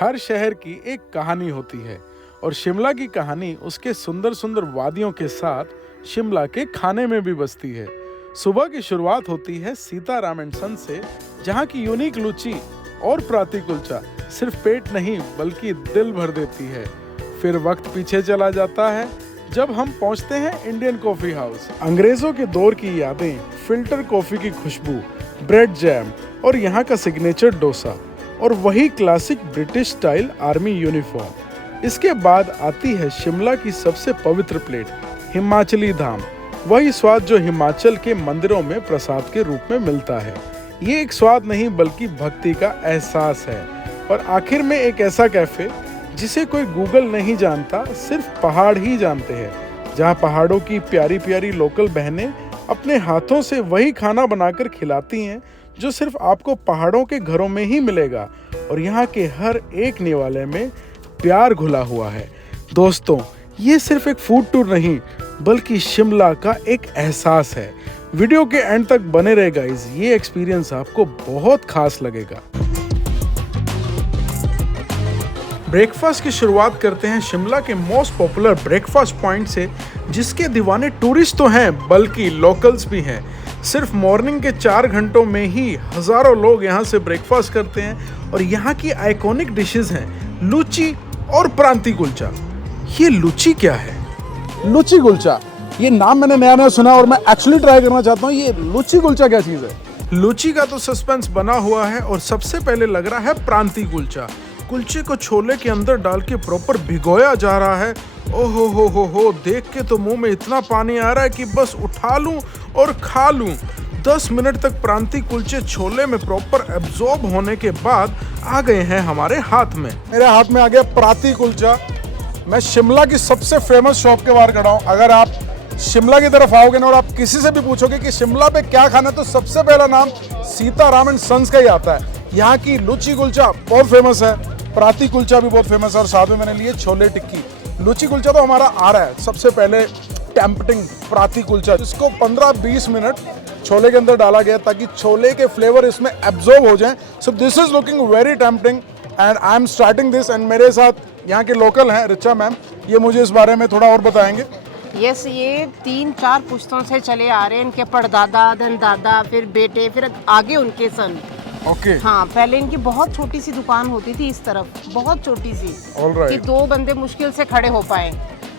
हर शहर की एक कहानी होती है और शिमला की कहानी उसके सुंदर सुंदर वादियों के साथ शिमला के खाने में भी बसती है। सुबह की शुरुआत होती है सीताराम एंड सन से, जहाँ की यूनिक लुची और प्राती कुलचा सिर्फ पेट नहीं बल्कि दिल भर देती है। फिर वक्त पीछे चला जाता है जब हम पहुंचते हैं इंडियन कॉफी हाउस। अंग्रेजों के दौर की यादें, फिल्टर कॉफी की खुशबू, ब्रेड जैम और यहाँ का सिग्नेचर डोसा और वही classic British style army uniform. इसके बाद आती है शिमला की सबसे पवित्र प्लेट, हिमाचली धाम। वही स्वाद जो हिमाचल के मंदिरों में प्रसाद के रूप में मिलता है। ये एक स्वाद नहीं बल्कि भक्ति का एहसास है। और आखिर में एक ऐसा कैफे जिसे कोई गूगल नहीं जानता, सिर्फ पहाड़ ही जानते हैं, जहाँ पहाड़ों की प्यारी प्यारी लोकल बहनें अपने हाथों से वही खाना बनाकर खिलाती हैं जो सिर्फ आपको पहाड़ों के घरों में ही मिलेगा। और यहाँ के हर एक निवाले में प्यार घुला हुआ है। दोस्तों, ये सिर्फ एक फूड टूर नहीं बल्कि शिमला का एक एहसास है। वीडियो के एंड तक बने रहे गाइस, ये एक्सपीरियंस आपको बहुत खास लगेगा। ब्रेकफास्ट की शुरुआत करते हैं शिमला के मोस्ट पॉपुलर ब्रेकफास्ट पॉइंट से, जिसके दीवाने टूरिस्ट तो हैं बल्कि लोकल्स भी हैं। सिर्फ मॉर्निंग के 4 घंटों में ही हजारों लोग यहाँ से ब्रेकफास्ट करते हैं। और यहाँ की आइकॉनिक डिशेस हैं लुची और प्रांती कुलचा। ये लुची क्या है? लुची कुलचा, ये नाम मैंने नया नया सुना और मैं एक्चुअली ट्राई करना चाहता हूँ। ये लुची कुलचा क्या चीज़ है? लुची का तो सस्पेंस बना हुआ है और सबसे पहले लग रहा है प्रांती कुलचा। कुलचे को छोले के अंदर डाल के प्रॉपर भिगोया जा रहा है। ओहो हो, देख के तो मुंह में इतना पानी आ रहा है कि बस उठा लूं और खा लूं। 10 मिनट तक प्रांती कुलचे छोले में प्रॉपर एब्जॉर्ब होने के बाद आ गए हैं हमारे हाथ में। मेरे हाथ में आ गया प्रांती कुलचा। मैं शिमला की सबसे फेमस शॉप के बाहर खड़ा हूँ। अगर आप शिमला की तरफ आओगे ना और आप किसी से भी पूछोगे कि शिमला पे क्या खाना है, तो सबसे पहला नाम सीताराम एंड सन्स का ही आता है। यहाँ की लुची कुलचा बहुत फेमस है, प्रांती कुलचा भी बहुत फेमस है और साथ में मैंने लिए छोले टिक्की। लुची कुलचा तो हमारा आ रहा है। सबसे पहले टेम्पटिंग प्रांती कुलचा, जिसको 15-20 मिनट छोले के अंदर डाला गया ताकि छोले के फ्लेवर इसमें एब्जॉर्ब हो जाएं। So this is looking very tempting and I am starting this. And मेरे साथ यहाँ के लोकल हैं रिचा मैम, ये मुझे इस बारे में थोड़ा और बताएंगे। यस, ये 3-4 पुश्तों से चले आ रहे हैं। इनके परदादा, धन दादा, फिर बेटे, फिर आगे उनके सन। ओके। हाँ, पहले इनकी बहुत छोटी सी दुकान होती थी इस तरफ, बहुत छोटी सी, ऑलराइट। कि 2 बंदे मुश्किल से खड़े हो पाए।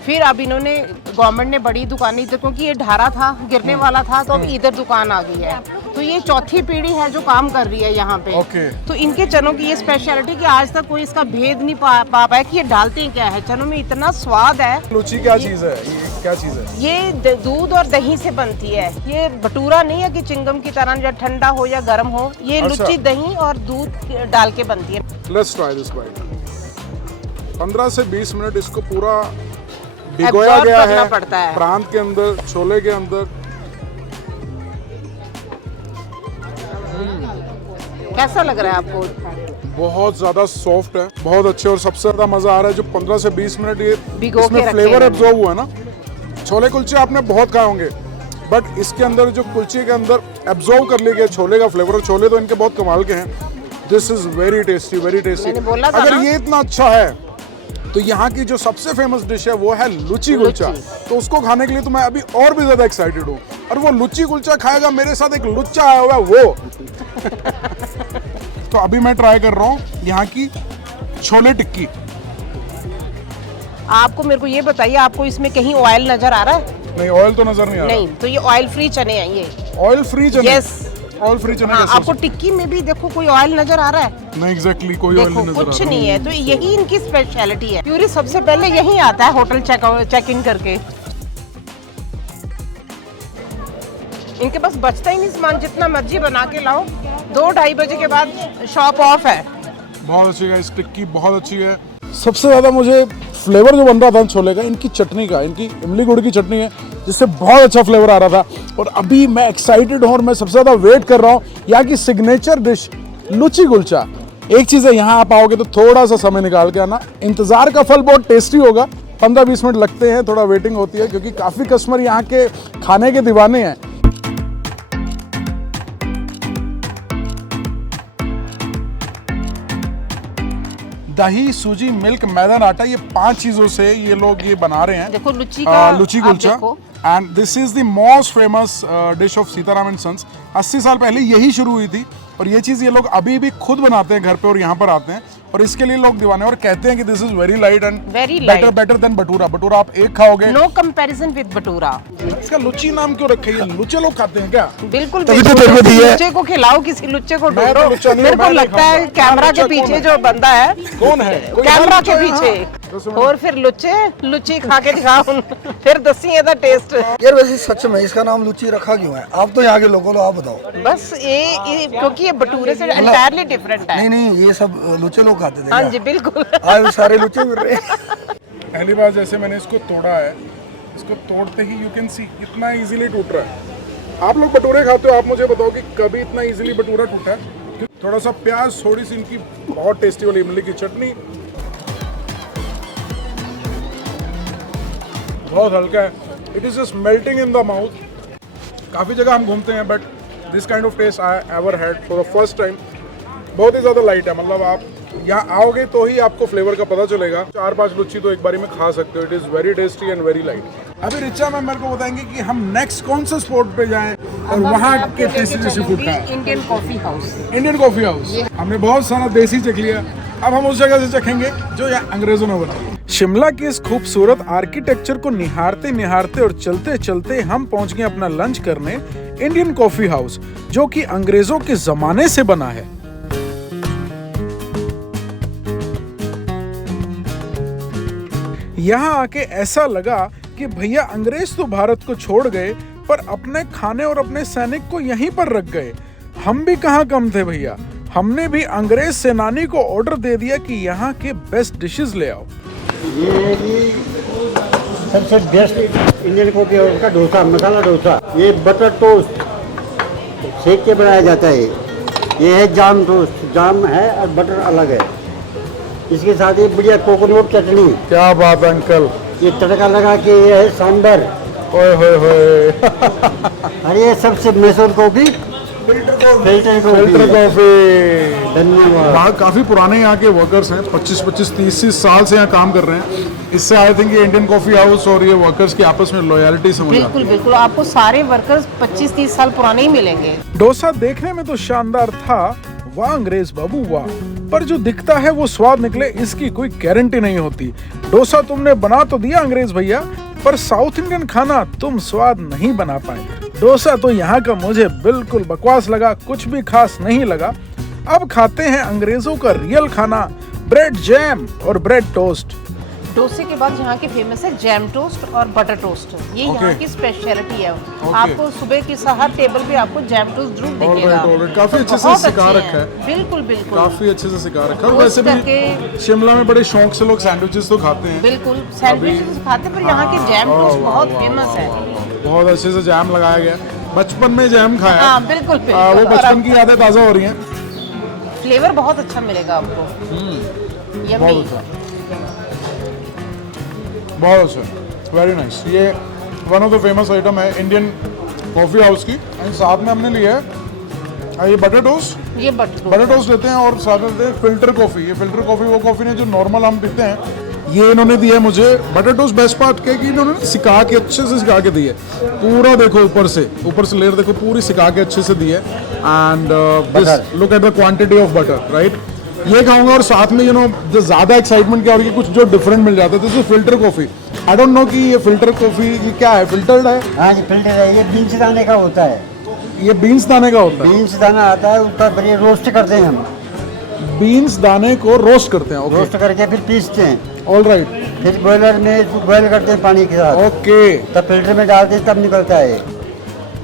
फिर अब इन्होंने, गवर्नमेंट ने बड़ी दुकान इधर, क्योंकि ये ढारा था, गिरने वाला था, तो अब इधर दुकान आ गई है। तो ये चौथी पीढ़ी है जो काम कर रही है यहाँ पे। ओके। तो इनके चनों की ये स्पेशलिटी कि आज तक कोई इसका भेद नहीं पा पाया कि ये डालते हैं क्या है। चनों में इतना स्वाद है। लुची क्या चीज़ है? ये क्या चीज़ है? ये दूध और दही से बनती है। ये भटूरा नहीं है कि चिंगम की तरह या ठंडा हो या गर्म हो। ये अच्छा। लुची दही और दूध डाल के बनती है। Let's try this bite. 15 से 20 मिनट इसको पूरा भिगोया Absorb गया करना है पड़ता है। प्रांत के अंदर, छोले के अंदर। कैसा लग रहा है आपको? बहुत ज़्यादा सॉफ्ट है, बहुत अच्छे। और सबसे ज़्यादा मज़ा आ रहा है जो 15 से 20 मिनट ये भिगो के इसमें रखे फ्लेवर हैं। एब्जॉर्ब हुआ है ना। छोले कुलचे आपने बहुत खाए होंगे, बट इसके अंदर जो कुलचे के अंदर एब्जॉर्ब कर लिया गया छोले का फ्लेवर, और छोले तो इनके बहुत कमाल के हैं। This is very tasty, very tasty. मैंने बोला था अगर ना। ये इतना अच्छा है तो यहाँ की जो सबसे फेमस डिश है वो है लुची कुलचा। तो उसको खाने के लिए तो मैं अभी और भी ज़्यादा एक्साइटेड हूँ। और वो लुची कुलचा खाएगा, मेरे साथ एक लुच्चा आया हुआ है वो। तो अभी मैं ट्राई कर रहा हूँ यहाँ की छोले टिक्की। आपको, मेरे को ये बताइए, आपको इसमें कहीं ऑयल नजर आ रहा है? नहीं, ऑयल तो नजर नहीं आ रहा। नहीं, तो ये ऑयल फ्री चने हैं ये। ऑयल फ्री चने? यस। ऑयल फ्री चने हाँ, कैसे? आपको टिक्की में भी देखो कोई ऑयल नजर आ रहा है? नहीं, एग्जैक्टली कोई ऑयल देखो नहीं नजर आ कुछ रहा। नहीं है। तो यही इनकी स्पेशलिटी है। टूरिस्ट सबसे पहले यही आता है होटल चेक इन करके। इनके पास बचता ही नहीं सामान, जितना मर्जी बना के लाओ। 2-2:30 बजे के बाद शॉप ऑफ है। बहुत अच्छी है इस टिक्की, बहुत अच्छी है। सबसे ज़्यादा मुझे फ्लेवर जो बन रहा था छोले का, इनकी चटनी का, इनकी इमली गुड़ की चटनी है, जिससे बहुत अच्छा फ्लेवर आ रहा था। और अभी मैं एक्साइटेड हूँ और मैं सबसे ज़्यादा वेट कर रहा हूँ यहाँ की सिग्नेचर डिश लुची कुलचा। एक चीज़ है, यहाँ आप आओगे तो थोड़ा सा समय निकाल के आना। इंतज़ार का फल बहुत टेस्टी होगा। 15-20 मिनट लगते हैं, थोड़ा वेटिंग होती है क्योंकि काफ़ी कस्टमर यहाँ के खाने के दीवाने हैं। दही, सूजी, मिल्क, मैदा, आटा, ये 5 चीजों से ये लोग ये बना रहे हैं। देखो लुची का लुची आप कुलचा। देखो। And this is the most famous dish of Sitaram and sons. 80 साल पहले यही शुरू हुई थी और ये चीज़ ये लोग अभी भी खुद बनाते हैं घर पे और यहाँ पर आते हैं और इसके लिए लोग दीवाने हैं और कहते हैं कि this is very light and better than bhatura. Bhatura आप एक खाओगे, नो कंपैरिजन विद भटूरा। इसका लुची नाम क्यों रखा है? ये लुचे लोग खाते हैं क्या? बिल्कुल तभी तो तेरे को दी है। लुच्चे को खिलाओ, किसी लुच्चे को मैं तो ढूंढो। लुच्चा नहीं हूं, मेरे को मैं नहीं लगता है खाऊंगा। कैमरा के लुच्चा कौन पीछे है? जो बंदा है कौन है? कोई कैमरा है के लुच्चा यहाँ? पीछे। और फिर लुच्चे लुच्ची खा के दिखाओ, फिर दसी ਇਹਦਾ टेस्ट। यार वैसे सच में इसका नाम लुची रखा क्यों है? आप तो यहाँ के लोगों हो, आप बताओ। बस ये क्योंकि ये भटूरे से एंटायरली डिफरेंट है। नहीं नहीं, ये सब लुचे लोग खाते थे हाँ क्या? जी बिल्कुल। आज सारे लुचे मिल रहे हैं। पहली बार जैसे मैंने इसको तोड़ा है, इसको तोड़ते ही यू कैन सी इतना इजीली टूट रहा है। आप लोग भटूरे खाते हो, आप मुझे बताओ कि कभी इतना इजीली भटूरा टूटा है? थोड़ा सा प्याज, थोड़ी सी इनकी बहुत टेस्टी वाली इमली की चटनी, बहुत हल्का है। It is just melting in the mouth. काफ़ी जगह हम घूमते हैं but this kind of taste I ever had for the first time. बहुत ही ज़्यादा लाइट है, मतलब आप यहाँ आओगे तो ही आपको फ्लेवर का पता चलेगा। 4-5 लुच्ची तो एक बारी में खा सकते हो। It is very tasty and very light. अभी रिचा मैम मेरे को बताएंगे कि हम नेक्स्ट कौन सा स्पॉट पे जाएं और वहाँ के टेस्टी फूड खाएं। Indian coffee house. Indian coffee house. हमने बहुत सारा देसी चख लिया, अब हम उस जगह से चखेंगे जो यहाँ अंग्रेजों ने बनाई। शिमला की इस खूबसूरत आर्किटेक्चर को निहारते निहारते और चलते चलते हम पहुंच गए अपना लंच करने इंडियन कॉफी हाउस, जो कि अंग्रेजों के जमाने से बना है। यहाँ आके ऐसा लगा कि भैया अंग्रेज तो भारत को छोड़ गए पर अपने खाने और अपने सैनिक को यहीं पर रख गए। हम भी कहाँ कम थे भैया, हमने भी अंग्रेज सेनानी को ऑर्डर दे दिया कि यहाँ के बेस्ट डिशेस ले आओ। ये जी सबसे बेस्ट इंडियन कॉफी हाउस का डोसा, मसाला डोसा। ये बटर टोस्ट सेक के बनाया जाता है। ये है जाम टोस्ट, जाम है और बटर अलग है। इसके साथ ये बढ़िया कोकोनट चटनी। क्या बात है अंकल। ये तड़का लगा के ये है सांभर। ओए होए होए। और ये सबसे मशहूर कॉफी फिल्टर कॉफी। धन्यवाद। वहाँ काफ़ी पुराने यहाँ के वर्कर्स हैं, 25-30 साल से यहाँ काम कर रहे हैं। इससे आई थिंक ये इंडियन कॉफी हाउस और ये वर्कर्स की आपस में लॉयल्टी समझ आती है। बिल्कुल बिल्कुल, आपको सारे वर्कर्स 25-30 साल पुराने ही मिलेंगे। डोसा देखने में तो शानदार था, वाह अंग्रेज बाबू वाह, पर जो दिखता है वो स्वाद निकले इसकी कोई गारंटी नहीं होती। डोसा तुमने बना तो दिया अंग्रेज भैया, पर साउथ इंडियन खाना तुम स्वाद नहीं बना पाए। डोसा तो यहाँ का मुझे बिल्कुल बकवास लगा, कुछ भी खास नहीं लगा। अब खाते हैं अंग्रेजों का रियल खाना, ब्रेड जैम और ब्रेड टोस्ट। डोसे के बाद यहाँ के फेमस है जैम टोस्ट और बटर टोस्ट। ये यहाँ की स्पेशलिटी है। आपको सुबह की हर टेबल पे आपको जैम टोस्ट जरूर दिखेगा। काफी अच्छे से बहुत सिखा अच्छे रखा है। हैं। बिल्कुल बिल्कुल, काफी अच्छे से सिखा रखा है। रोस्ट वैसे भी करके- शिमला में बड़े शौक से लोग सैंडविचेस तो खाते हैं। बिल्कुल सैंडविचेस खाते हैं, पर यहाँ के जैम टोस्ट बहुत फेमस है। बहुत अच्छे से जैम लगाया गया। बचपन में जैम खाया। हाँ बिल्कुल वो बिल्कुल, और बचपन की यादें ताज़ा हो रही हैं। फ्लेवर बहुत अच्छा मिलेगा आपको। यम्मी। बहुत अच्छा, वेरी नाइस। ये one of the famous item है इंडियन कॉफ़ी हाउस की। एंड साथ में हमने लिया है ये बटर टोस्ट। ये बटर टोस्ट लेते हैं और साथ में लेते हैं फिल्टर कॉफ़ी। ये फिल्टर कॉफ़ी वो कॉफ़ी नहीं जो नॉर्मल हम पीते हैं। ये इन्होंने दिया है मुझे बटर टोस्ट। बेस्ट पार्ट क्या है कि इन्होंने सिका के अच्छे से सिका के दी है। पूरा देखो ऊपर से लेयर देखो, पूरी सिका के अच्छे से दी है। And look at the quantity of butter, right. ये खाऊंगा और साथ में जो ज़्यादा एक्साइटमेंट क्या हो रही है, कुछ जो डिफरेंट मिल जाता है। This is filter coffee. I don't know कि ये फिल्टर कॉफ़ी ये क्या है, फिल्टर्ड है? हाँ जी फिल्टर है। ये बीन्स दाने का होता है। ये बीन्स दाने का होता है। बीन्स दाना आता है, ऊपर बढ़िया रोस्ट करते हैं हम। बीन्स दाने को रोस्ट करते हैं। रोस्ट करके फिर पीसते हैं। All right. फिर बॉयलर में बॉयल करते हैं पानी के साथ। ओके, तब फिल्टर में डालते हैं, तब निकलता है।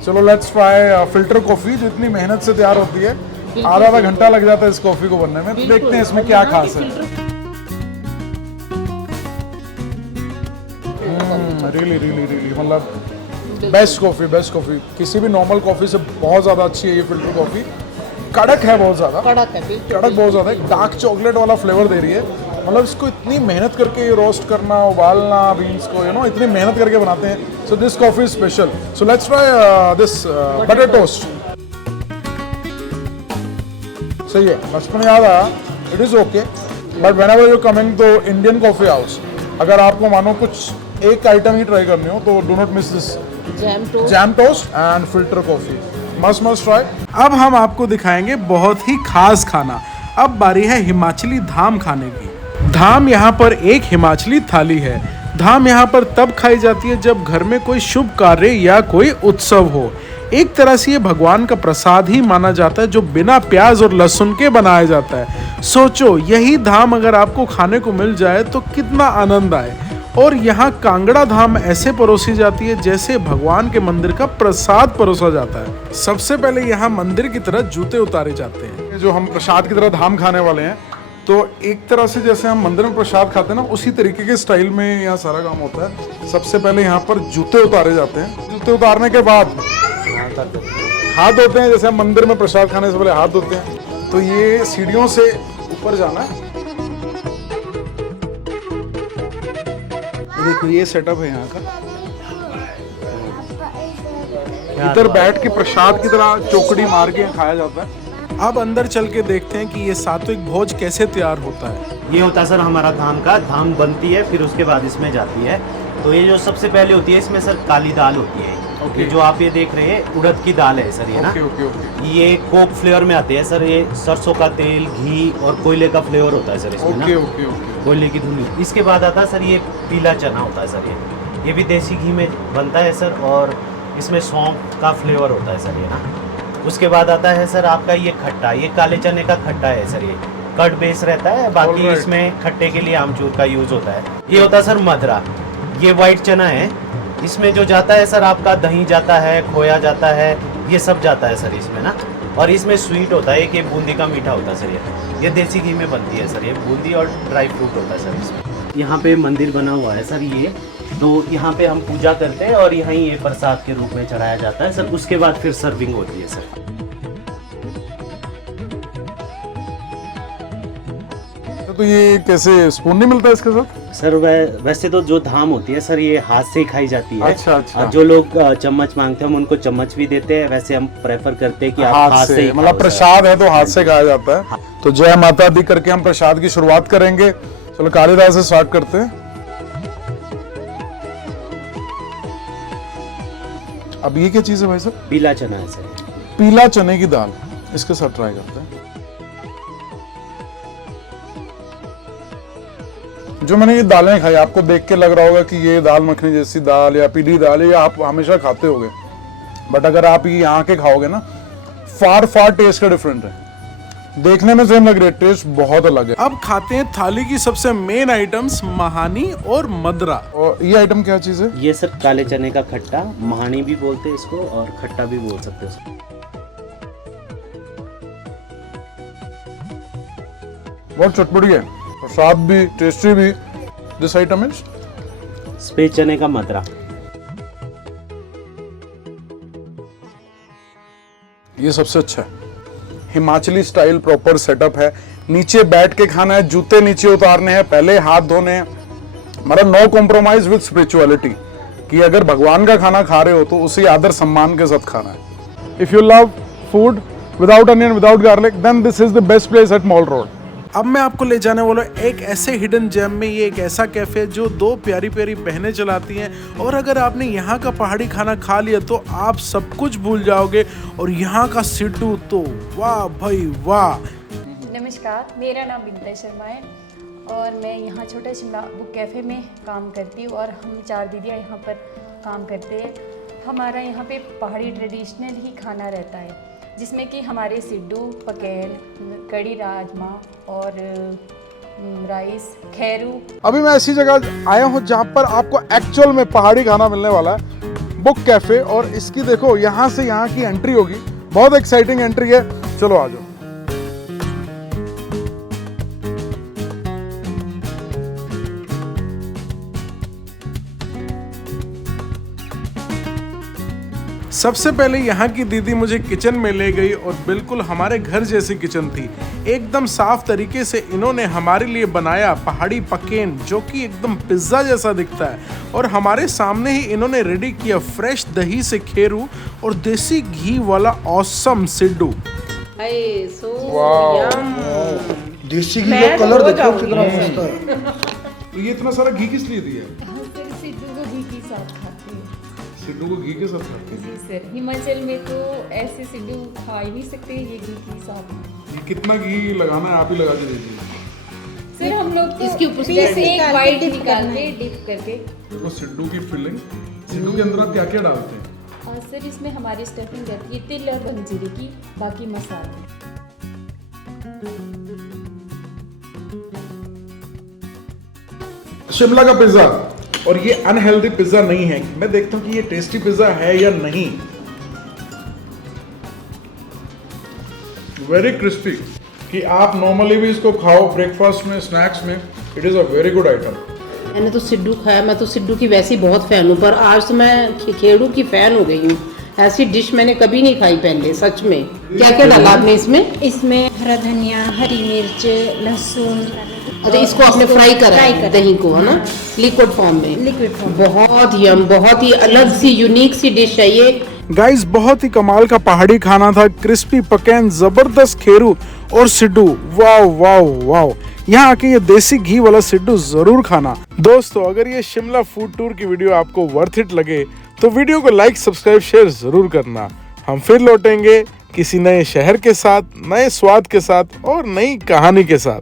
चलो लेट्स ट्राई फिल्टर कॉफ़ी जो इतनी मेहनत से तैयार होती है। आधा घंटा लग जाता है इस कॉफ़ी को बनने में। देखते हैं इसमें क्या खास है। रियली मतलब बेस्ट कॉफ़ी। किसी भी नॉर्मल कॉफ़ी से बहुत ज़्यादा अच्छी है ये फिल्टर कॉफ़ी। कड़क है बहुत ज़्यादा, कड़क बहुत ज़्यादा है। डार्क चॉकलेट वाला फ्लेवर दे रही है। मतलब इसको इतनी मेहनत करके रोस्ट करना, उबालना बीन्स को, इतनी मेहनत करके बनाते हैं। So this coffee is special. So let's try this butter toast. सही है, बचपन याद आया। It is okay. But whenever you coming to Indian coffee house, अगर आपको मानो कुछ एक आइटम ही ट्राई करनी हो तो do not miss this jam toast and filter coffee, must try. अब हम आपको दिखाएंगे बहुत ही खास खाना। अब बारी है हिमाचली धाम खाने की। धाम यहाँ पर एक हिमाचली थाली है। धाम यहाँ पर तब खाई जाती है जब घर में कोई शुभ कार्य या कोई उत्सव हो। एक तरह से ये भगवान का प्रसाद ही माना जाता है जो बिना प्याज और लहसुन के बनाया जाता है। सोचो यही धाम अगर आपको खाने को मिल जाए तो कितना आनंद आए। और यहाँ कांगड़ा धाम ऐसे परोसी जाती है जैसे भगवान के मंदिर का प्रसाद परोसा जाता है। सबसे पहले यहाँ मंदिर की तरह जूते उतारे जाते हैं। जो हम प्रसाद की तरह धाम खाने वाले हैं, तो एक तरह से जैसे हम मंदिर में प्रसाद खाते हैं ना, उसी तरीके के स्टाइल में यहाँ सारा काम होता है। सबसे पहले यहाँ पर जूते उतारे जाते हैं। जूते उतारने के बाद हाथ धोते हैं, जैसे हम मंदिर में प्रसाद खाने से पहले हाथ धोते हैं। तो ये सीढ़ियों से ऊपर जाना है। देखो ये सेटअप है यहाँ का। इधर बैठ के प्रसाद की तरह चौकड़ी मार के खाया जाता है। अब अंदर चल के देखते हैं कि ये सात्विक भोज कैसे तैयार होता है। ये होता है सर हमारा धाम का, धाम बनती है फिर उसके बाद इसमें जाती है। तो ये जो सबसे पहले होती है इसमें सर काली दाल होती है। ये जो आप ये देख रहे हैं उड़द की दाल है सर, ये ना ये कोक फ्लेवर में आते हैं सर। ये सरसों का तेल, घी और कोयले का फ्लेवर होता है सर इसमें ना, कोयले की धुनी। इसके बाद आता है सर ये पीला चना होता है सर, ये भी देसी घी में बनता है सर और इसमें सौंफ का फ्लेवर होता है सर, ये ना। उसके बाद आता है सर आपका ये खट्टा, ये काले चने का खट्टा है सर, ये कर्ड बेस रहता है, बाकी इसमें खट्टे के लिए आमचूर का यूज होता है। ये होता है सर मदरा, ये वाइट चना है, इसमें जो जाता है सर आपका दही जाता है, खोया जाता है, ये सब जाता है सर इसमें ना। और इसमें स्वीट होता है कि बूंदी का मीठा होता है सर, ये देसी घी में बनती है सर, ये बूंदी और ड्राई फ्रूट होता है सर इसमें। यहाँ पे मंदिर बना हुआ है सर ये, तो यहाँ पे हम पूजा करते हैं और यहीं ये प्रसाद के रूप में चढ़ाया जाता है सर। उसके बाद फिर सर्विंग होती है सर। तो ये कैसे स्पून नहीं मिलता इसके साथ? सर वैसे तो जो धाम होती है सर ये हाथ से ही खाई जाती है। अच्छा। और जो लोग चम्मच मांगते हैं हम उनको चम्मच भी देते हैं। वैसे हम प्रेफर करते हैं कि आप हाथ से, मतलब प्रसाद है तो हाथ से खाया जाता है। तो जय माता दी करके हम प्रसाद की शुरुआत करेंगे। चलो काली दाल से स्टार्ट करते हैं। अब ये क्या चीज है भाई साहब? पीला चना है सर, पीला चने की दाल, इसके साथ ट्राई करते हैं। जो मैंने ये दालें खाई, आपको देख के लग रहा होगा कि ये दाल मखनी जैसी दाल या पीली दाल है, या आप हमेशा खाते होगे, बट अगर आप ये यहाँ के खाओगे ना, फार टेस्ट का डिफरेंट है। देखने में सेम लग रही है, टेस्ट बहुत अलग है। अब खाते हैं थाली की सबसे मेन आइटम्स महानी और मदरा। और ये आइटम क्या चीज है? ये सर काले चने का खट्टा, महानी भी बोलते हैं इसको और खट्टा भी बोल सकते हैं। बहुत चटपटी है, प्रसाद भी, टेस्टी भी। दिस आइटम इज सफेद चने का मदरा। ये सबसे अच्छा है, हिमाचली स्टाइल प्रॉपर सेटअप है। नीचे बैठ के खाना है, जूते नीचे उतारने हैं, पहले हाथ धोने हैं। मतलब नो कॉम्प्रोमाइज विद स्पिरिचुअलिटी, कि अगर भगवान का खाना खा रहे हो तो उसे आदर सम्मान के साथ खाना है। If you love food without onion, without garlic, then this is the best place at mall road. अब मैं आपको ले जाने वाला हूं एक ऐसे हिडन जेम में। ये एक ऐसा कैफे जो दो प्यारी प्यारी बहनें चलाती हैं, और अगर आपने यहाँ का पहाड़ी खाना खा लिया तो आप सब कुछ भूल जाओगे। और यहाँ का सिड्डू तो वाह भाई वाह। नमस्कार, मेरा नाम बिंता शर्मा है और मैं यहाँ छोटा शिमला बुक कैफ़े में काम करती हूँ और हम 4 दीदियाँ यहाँ पर काम करते हैं। हमारा यहाँ पे पहाड़ी ट्रेडिशनल ही खाना रहता है, जिसमें कि हमारे सिड्डू, पकैन, कड़ी राजमा और राइस, खैरू। अभी मैं ऐसी जगह आया हूँ जहाँ पर आपको एक्चुअल में पहाड़ी खाना मिलने वाला है, बुक कैफे। और इसकी देखो यहाँ से यहाँ की एंट्री होगी, बहुत एक्साइटिंग एंट्री है। चलो आ जाओ। सबसे पहले यहाँ की दीदी मुझे किचन में ले गई और बिल्कुल हमारे घर जैसी किचन थी। एकदम साफ तरीके से इन्होंने हमारे लिए बनाया पहाड़ी पकेन, जो कि एकदम पिज्ज़ा जैसा दिखता है। और हमारे सामने ही इन्होंने रेडी किया फ्रेश दही से खेरू और देसी घी वाला ऑसम सिड्डू। देसी घी का कलर देखो कितना मस्त है। तो ये इतना सारा घी किस लिए दिया है? सर सिड्डू को घी के साथ खाते हैं। सिड्डू को घी के साथ खाते हैं। जी सर, हिमाचल में तो ऐसे सिड्डू खा ही नहीं सकते ये घी के साथ। ये कितना घी लगाना है आप ही लगा के दीजिए। सर हम लोग तो इसके ऊपर से पीस एक निकाल के वाइट dip निकालते हैं डिप करके। देखो सिड्डू की फिलिंग, सिड्डू के अंदर आप क्या क्या डालते हैं? और सर इसमें हमारी स्टफिंग रहती है तिल और गंजीरे की, बाकी मसाले। शिमला का पिज्जा, और ये अनहेल्दी पिज्जा नहीं है। मैं देखता हूँ कि ये टेस्टी पिज्जा है या नहीं। वेरी क्रिस्पी, कि आप नॉर्मली भी इसको खाओ ब्रेकफास्ट में, स्नैक्स में, it is a very good item. मैंने तो सिड्डू खाया, मैं तो सिड्डू की वैसी बहुत फैन हूँ, पर आज तो मैं खेड़ू की फैन हो गई हूँ। ऐसी डिश मैंने कभी नहीं खाई पहले, सच में। क्या क्या डाला आपने इसमें? इसमें हरा धनिया, हरी मिर्च, लहसुन। अच्छा, इसको आपने फ्राई करा है दही को, है ना, लिक्विड फॉर्म में? Liquid form. बहुत ही अलग सी यूनिक सी डिश है ये। गाइस, बहुत ही कमाल का पहाड़ी खाना था। क्रिस्पी पकैन, जबरदस्त खेरू और सिड्डू। वाओ वाओ वाओ, यहाँ आके ये देसी घी वाला सिड्डू जरूर खाना। दोस्तों, अगर ये शिमला फूड टूर की वीडियो आपको वर्थ इट लगे तो वीडियो को लाइक, सब्सक्राइब, शेयर जरूर करना। हम फिर लौटेंगे किसी नए शहर के साथ, नए स्वाद के साथ और नई कहानी के साथ।